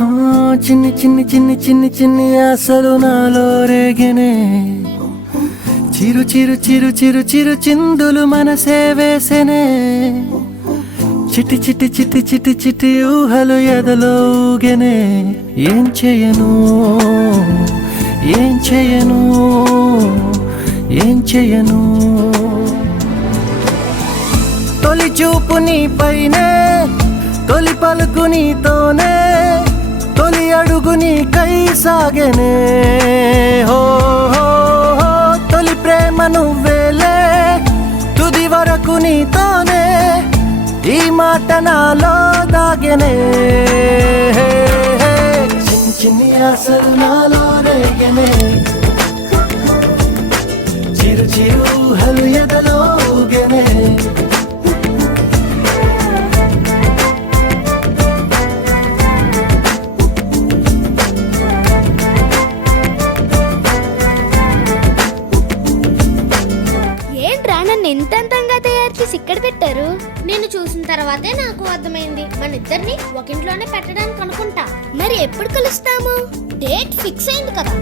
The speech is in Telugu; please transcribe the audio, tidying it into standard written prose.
చిన్ని చిన్ని చిన్ని చిన్ని చిన్ని ఆశలు నాలో రేగెనే, చిరు చిరు చిరు చిరు చిరు చిందులు మనసే వేసెనే, చిటి చిటి చిటి చిటి చిటి ఊహలు ఎదలో ఊగెనే. ఏం చేయను ఏం చేయను ఏం చేయను, తొలి చూపు నీ పైనే, తొలి పలుకు నీతోనే, తొలి అడుగు నీకై సాగెనే. హో హో హో, తొలి ప్రేమ నువ్వేలే, తుది వరకు నీతోనే, ఈ మాట నాలో దాగెనే. చిన్ని చిన్ని ఆశలు నాలో రేగెనే, చిరు చిరు ఊహలు ఎదలో ఊగెనే. ఏంట్రా నన్ను ఎంత అందంగా తయారు చేసి ఇక్కడ పెట్టారు? నేను చూసిన తర్వాతే నాకు అర్థమైంది, మన ఇద్దరిని ఒక ఇంట్లోనే పెట్టడానికి అనుకుంటా. మరి ఎప్పుడు కలుస్తాము? డేట్ ఫిక్స్ అయింది కదా.